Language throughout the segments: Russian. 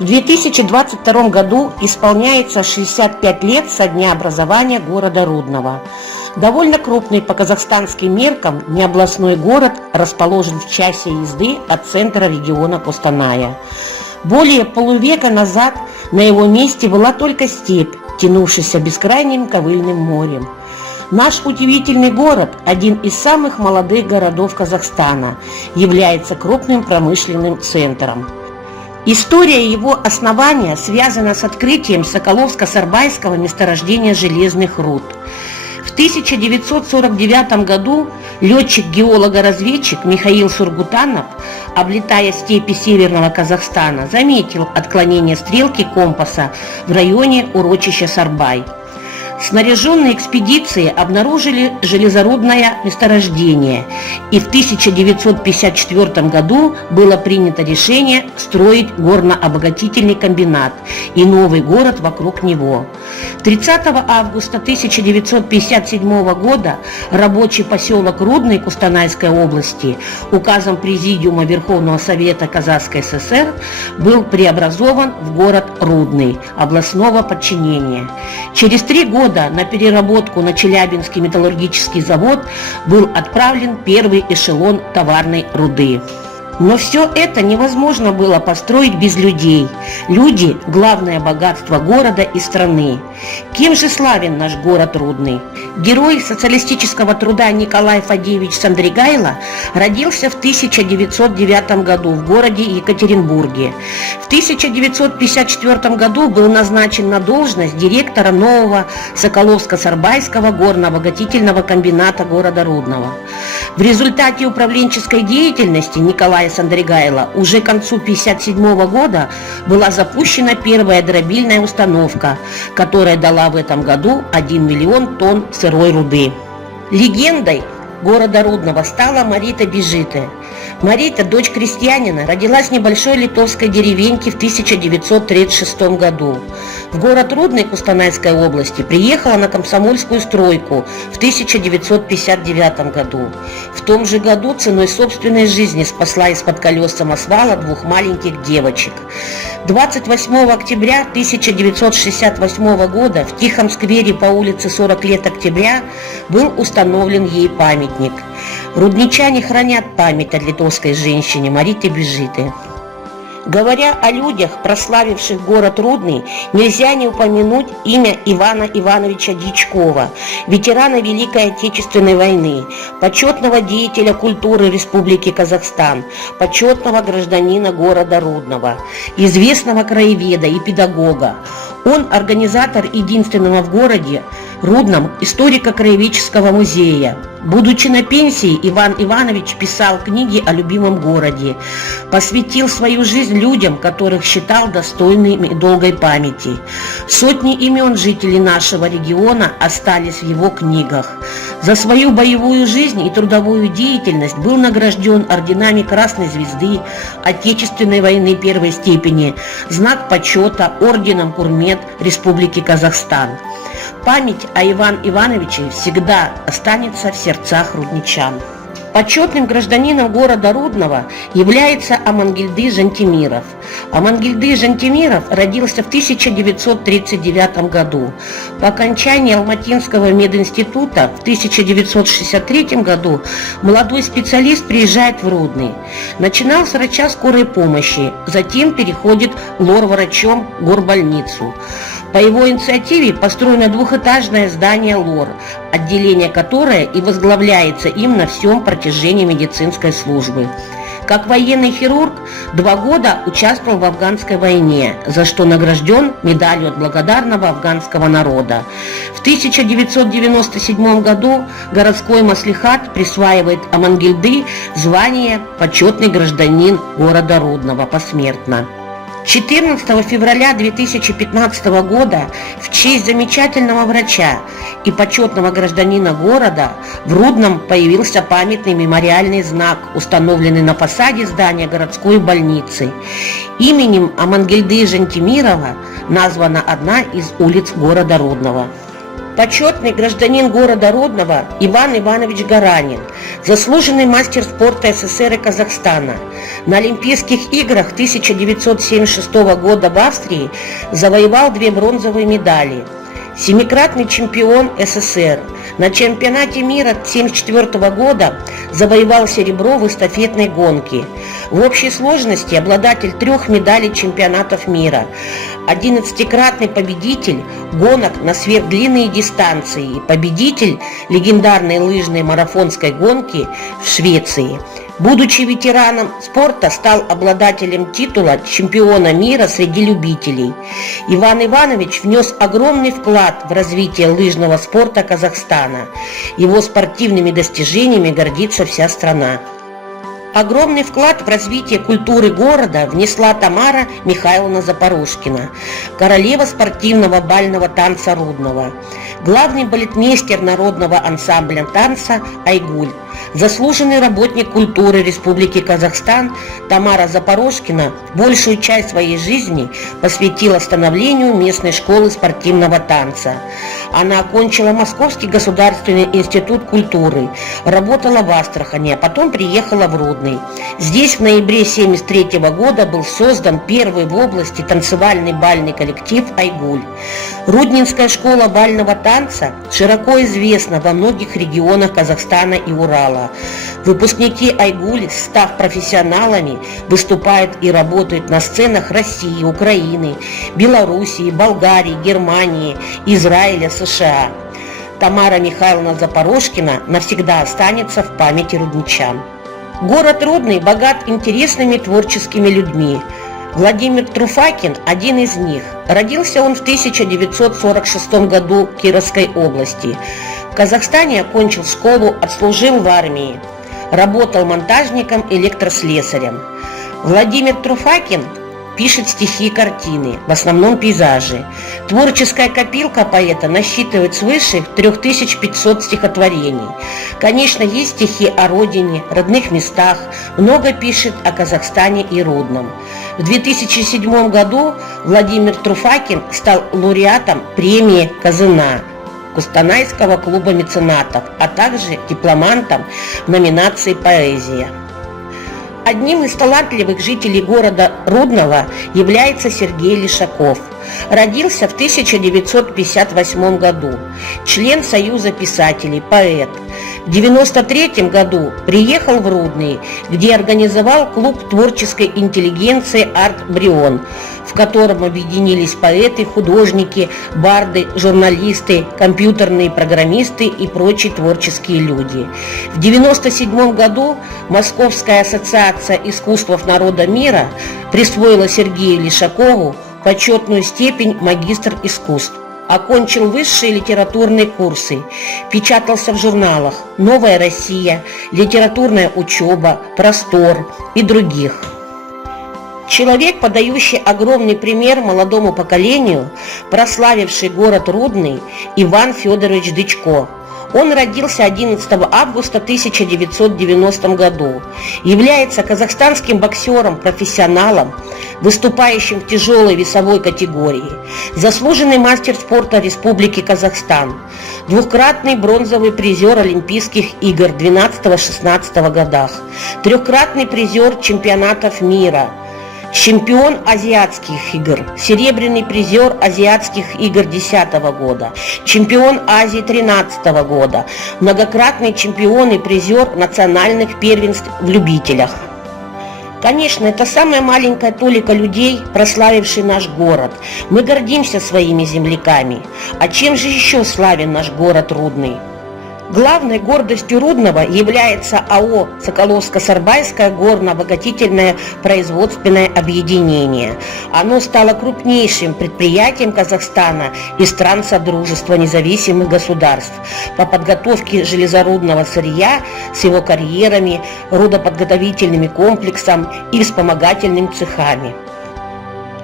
В 2022 году исполняется 65 лет со дня образования города Рудного. Довольно крупный по казахстанским меркам необластной город расположен в часе езды от центра региона Костаная. Более полувека назад на его месте была только степь, тянувшаяся бескрайним ковыльным морем. Наш удивительный город, один из самых молодых городов Казахстана, является крупным промышленным центром. История его основания связана с открытием Соколовско-Сарбайского месторождения железных руд. В 1949 году летчик-геолого-разведчик Михаил Сургутанов, облетая степи северного Казахстана, заметил отклонение стрелки компаса в районе урочища Сарбай. Снаряженные экспедиции обнаружили железорудное месторождение, и в 1954 году было принято решение строить горно-обогатительный комбинат и новый город вокруг него. 30 августа 1957 года рабочий поселок Рудный Костанайской области указом Президиума Верховного Совета Казахской ССР был преобразован в город Рудный областного подчинения. Через 3 года на переработку на Челябинский металлургический завод был отправлен первый эшелон товарной руды. Но все это невозможно было построить без людей. Люди – главное богатство города и страны. Кем же славен наш город Рудный? Герой социалистического труда Николай Фадеевич Сандригайло родился в 1909 году в городе Екатеринбурге. В 1954 году был назначен на должность директора нового Соколовско-Сарбайского горно-обогатительного комбината города Рудного. В результате управленческой деятельности Николая Сандригайло уже к концу 1957 года была запущена первая дробильная установка, которая дала в этом году 1 миллион тонн сырой руды. Легендой города Рудного стала Марита Бежите. Марита, дочь крестьянина, родилась в небольшой литовской деревеньке в 1936 году. В город Рудный Костанайской области приехала на комсомольскую стройку в 1959 году. В том же году ценой собственной жизни спасла из-под колес самосвала 2 маленьких девочек. 28 октября 1968 года в Тихом сквере по улице 40 лет октября был установлен ей памятник. Рудничане хранят память о литовской женщине Марите Бежите. Говоря о людях, прославивших город Рудный, нельзя не упомянуть имя Ивана Ивановича Дьячкова, ветерана Великой Отечественной войны, почетного деятеля культуры Республики Казахстан, почетного гражданина города Рудного, известного краеведа и педагога. Он организатор единственного в городе Рудном историко-краеведческого музея. Будучи на пенсии, Иван Иванович писал книги о любимом городе, посвятил свою жизнь людям, которых считал достойными долгой памяти. Сотни имен жителей нашего региона остались в его книгах. За свою боевую жизнь и трудовую деятельность был награжден орденами Красной Звезды, Отечественной войны первой степени, знак почета, орденом Курмет Республики Казахстан. Память о Иване Ивановиче всегда останется в сердцах рудничан. Почетным гражданином города Рудного является Амангельды Жантимиров. Амангельды Жантимиров родился в 1939 году. По окончании Алматинского мединститута в 1963 году молодой специалист приезжает в Рудный. Начинал с врача скорой помощи, затем переходит лор-врачом в горбольницу. По его инициативе построено двухэтажное здание ЛОР, отделение которое и возглавляется им на всем протяжении медицинской службы. Как военный хирург 2 года участвовал в афганской войне, за что награжден медалью от благодарного афганского народа. В 1997 году городской маслихат присваивает Амангельды звание «Почетный гражданин города Рудного» посмертно. 14 февраля 2015 года в честь замечательного врача и почетного гражданина города в Рудном появился памятный мемориальный знак, установленный на фасаде здания городской больницы. Именем Амангельды Жантимирова названа одна из улиц города Рудного. Почетный гражданин города Рудного Иван Иванович Гаранин, заслуженный мастер спорта СССР и Казахстана. На Олимпийских играх 1976 года в Австрии завоевал 2 бронзовые медали. Семикратный чемпион СССР. На чемпионате мира 1974 года завоевал серебро в эстафетной гонке. В общей сложности обладатель 3 медалей чемпионатов мира. 11-кратный победитель гонок на сверхдлинные дистанции. Победитель легендарной лыжной марафонской гонки в Швеции. Будучи ветераном спорта, стал обладателем титула чемпиона мира среди любителей. Иван Иванович внес огромный вклад в развитие лыжного спорта Казахстана. Его спортивными достижениями гордится вся страна. Огромный вклад в развитие культуры города внесла Тамара Михайловна Запорожкина, королева спортивного бального танца Рудного, главный балетмейстер народного ансамбля танца «Айгуль». Заслуженный работник культуры Республики Казахстан Тамара Запорожкина большую часть своей жизни посвятила становлению местной школы спортивного танца. Она окончила Московский государственный институт культуры, работала в Астрахани, а потом приехала в Рудный. Здесь в ноябре 1973 года был создан первый в области танцевальный бальный коллектив «Айгуль». Рудненская школа бального танца широко известна во многих регионах Казахстана и Урала. Выпускники «Айгуль», став профессионалами, выступают и работают на сценах России, Украины, Белоруссии, Болгарии, Германии, Израиля, США. Тамара Михайловна Запорожкина навсегда останется в памяти рудничан. Город Рудный богат интересными творческими людьми. Владимир Труфакин – один из них. Родился он в 1946 году в Кировской области. В Казахстане окончил школу, отслужил в армии. Работал монтажником, электрослесарем. Владимир Труфакин пишет стихи и картины, в основном пейзажи. Творческая копилка поэта насчитывает свыше 3500 стихотворений. Конечно, есть стихи о родине, родных местах, много пишет о Казахстане и Рудном. В 2007 году Владимир Труфакин стал лауреатом премии «Казына» Кустанайского клуба меценатов, а также дипломантом в номинации «Поэзия». Одним из талантливых жителей города Рудного является Сергей Лишаков. Родился в 1958 году. Член Союза писателей, поэт. В 1993 году приехал в Рудный, где организовал клуб творческой интеллигенции «Арт Брион», в котором объединились поэты, художники, барды, журналисты, компьютерные программисты и прочие творческие люди. В 1997 году Московская ассоциация искусств народа мира присвоила Сергею Лишакову почетную степень магистр искусств. Окончил высшие литературные курсы, печатался в журналах «Новая Россия», «Литературная учеба», «Простор» и других. Человек, подающий огромный пример молодому поколению, прославивший город Рудный, Иван Федорович Дычко. Он родился 11 августа 1990 году, является казахстанским боксером, профессионалом, выступающим в тяжелой весовой категории, заслуженный мастер спорта Республики Казахстан, двукратный бронзовый призер Олимпийских игр 12-16 годах, трехкратный призер чемпионатов мира, чемпион азиатских игр, серебряный призер азиатских игр 2010 года, чемпион Азии 2013 года, многократный чемпион и призер национальных первенств в любителях. Конечно, это самая маленькая толика людей, прославивший наш город. Мы гордимся своими земляками. А чем же еще славен наш город Рудный? Главной гордостью Рудного является АО «Соколовско-Сарбайское горно-обогатительное производственное объединение». Оно стало крупнейшим предприятием Казахстана и стран Содружества независимых государств по подготовке железорудного сырья с его карьерами, рудоподготовительными комплексом и вспомогательными цехами.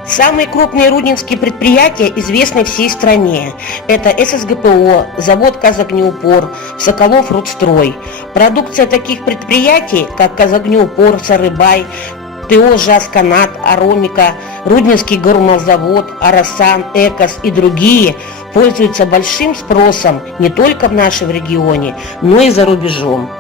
Самые крупные рудненские предприятия известны всей стране. Это ССГПО, завод «Казогнеупор», Соколов-Рудстрой. Продукция таких предприятий, как «Казогнеупор», «Сарыбай», ТО «ЖАЗ-Канат», «Аромика», Рудненский гормолзавод, «Арасан», «Экос» и другие пользуется большим спросом не только в нашем регионе, но и за рубежом.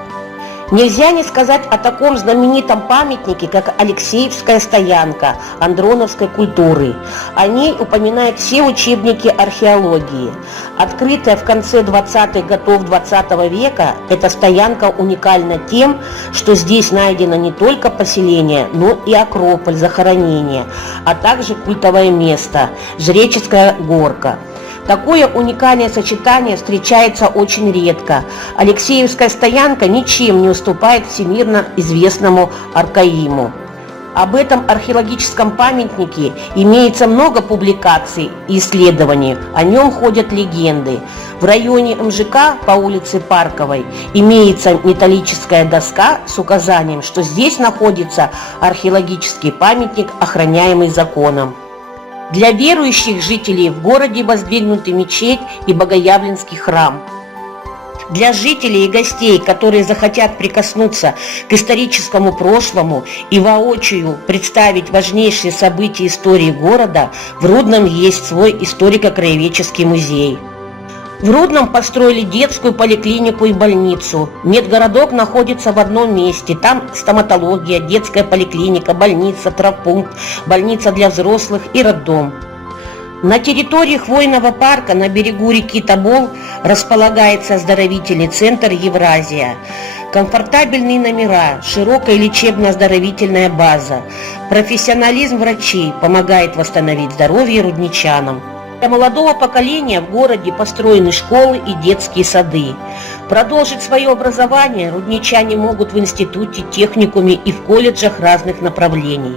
Нельзя не сказать о таком знаменитом памятнике, как Алексеевская стоянка андроновской культуры. О ней упоминают все учебники археологии. Открытая в конце 20-х годов 20 века, эта стоянка уникальна тем, что здесь найдено не только поселение, но и акрополь захоронения, а также культовое место – Жреческая горка. Такое уникальное сочетание встречается очень редко. Алексеевская стоянка ничем не уступает всемирно известному Аркаиму. Об этом археологическом памятнике имеется много публикаций и исследований, о нем ходят легенды. В районе МЖК по улице Парковой имеется металлическая доска с указанием, что здесь находится археологический памятник, охраняемый законом. Для верующих жителей в городе воздвигнуты мечеть и Богоявленский храм. Для жителей и гостей, которые захотят прикоснуться к историческому прошлому и воочию представить важнейшие события истории города, в Рудном есть свой историко-краеведческий музей. В Рудном построили детскую поликлинику и больницу. Медгородок находится в одном месте. Там стоматология, детская поликлиника, больница, травмпункт, больница для взрослых и роддом. На территории хвойного парка на берегу реки Тобол располагается оздоровительный центр «Евразия». Комфортабельные номера, широкая лечебно-оздоровительная база. Профессионализм врачей помогает восстановить здоровье рудничанам. Для молодого поколения в городе построены школы и детские сады. Продолжить свое образование рудничане могут в институте, техникуме и в колледжах разных направлений.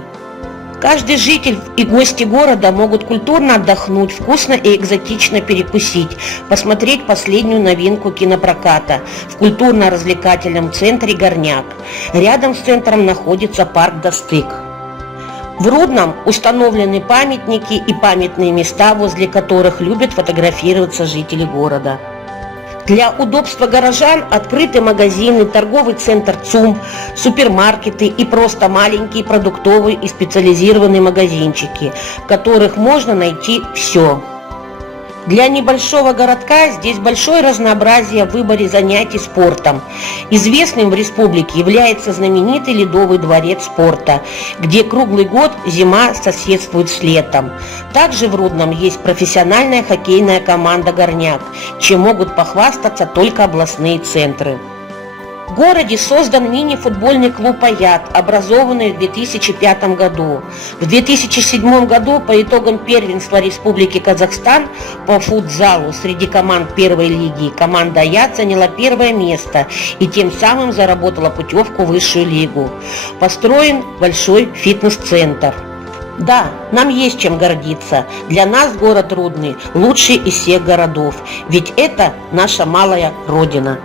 Каждый житель и гости города могут культурно отдохнуть, вкусно и экзотично перекусить, посмотреть последнюю новинку кинопроката в культурно-развлекательном центре «Горняк». Рядом с центром находится парк «Достык». В Рудном установлены памятники и памятные места, возле которых любят фотографироваться жители города. Для удобства горожан открыты магазины, торговый центр ЦУМ, супермаркеты и просто маленькие продуктовые и специализированные магазинчики, в которых можно найти все. Для небольшого городка здесь большое разнообразие в выборе занятий спортом. Известным в республике является знаменитый Ледовый дворец спорта, где круглый год зима соседствует с летом. Также в Рудном есть профессиональная хоккейная команда «Горняк», чем могут похвастаться только областные центры. В городе создан мини-футбольный клуб «Аят», образованный в 2005 году. В 2007 году по итогам первенства Республики Казахстан по футзалу среди команд первой лиги команда «Аят» заняла первое место и тем самым заработала путевку в высшую лигу. Построен большой фитнес-центр. Да, нам есть чем гордиться. Для нас город Рудный лучший из всех городов, ведь это наша малая родина.